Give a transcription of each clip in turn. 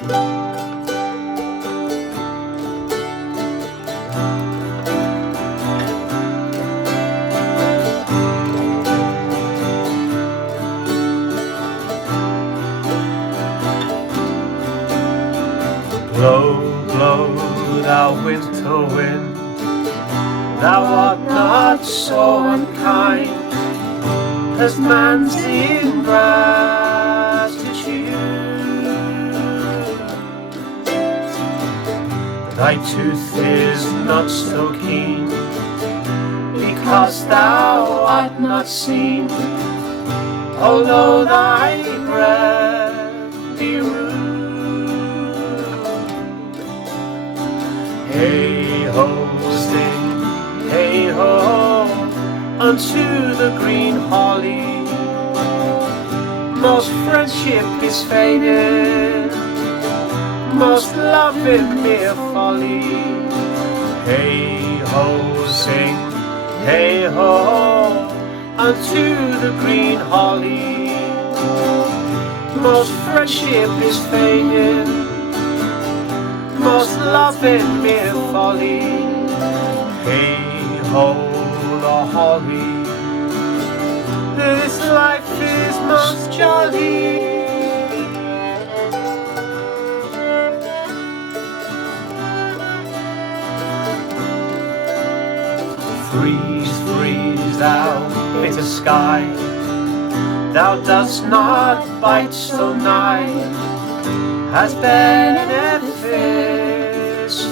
Blow, blow, thou winter wind, thou art not so unkind as man's ingratitude. Thy tooth is not so keen because thou art not seen, although thy breath be rude. Hey-ho, sing, hey-ho, unto the green holly. Most friendship is faded, most love in mere folly. Hey-ho, sing, hey-ho, unto the green holly. Most friendship is faded, most love in mere folly. Hey-ho, the holly, this life is most jolly. Freeze, freeze, thou bitter sky, thou dost not bite so nigh as benefice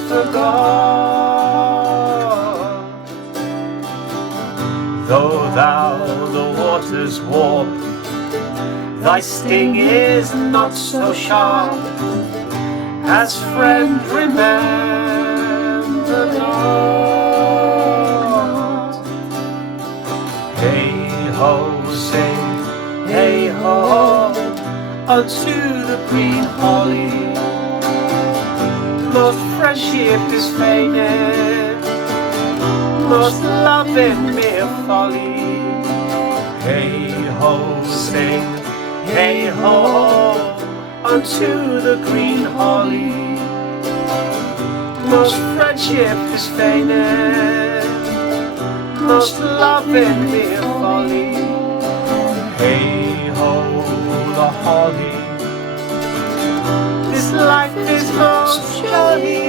for God. Though thou the waters warp, thy sting is not so sharp as friend remember not. Hey-ho, sing, hey-ho, unto the green holly. Most friendship is faded, most love in mere folly. Hey-ho, sing, hey-ho, unto the green holly. Most friendship is faded, most love in mere folly. Hey-ho, the holly, this life is most jolly.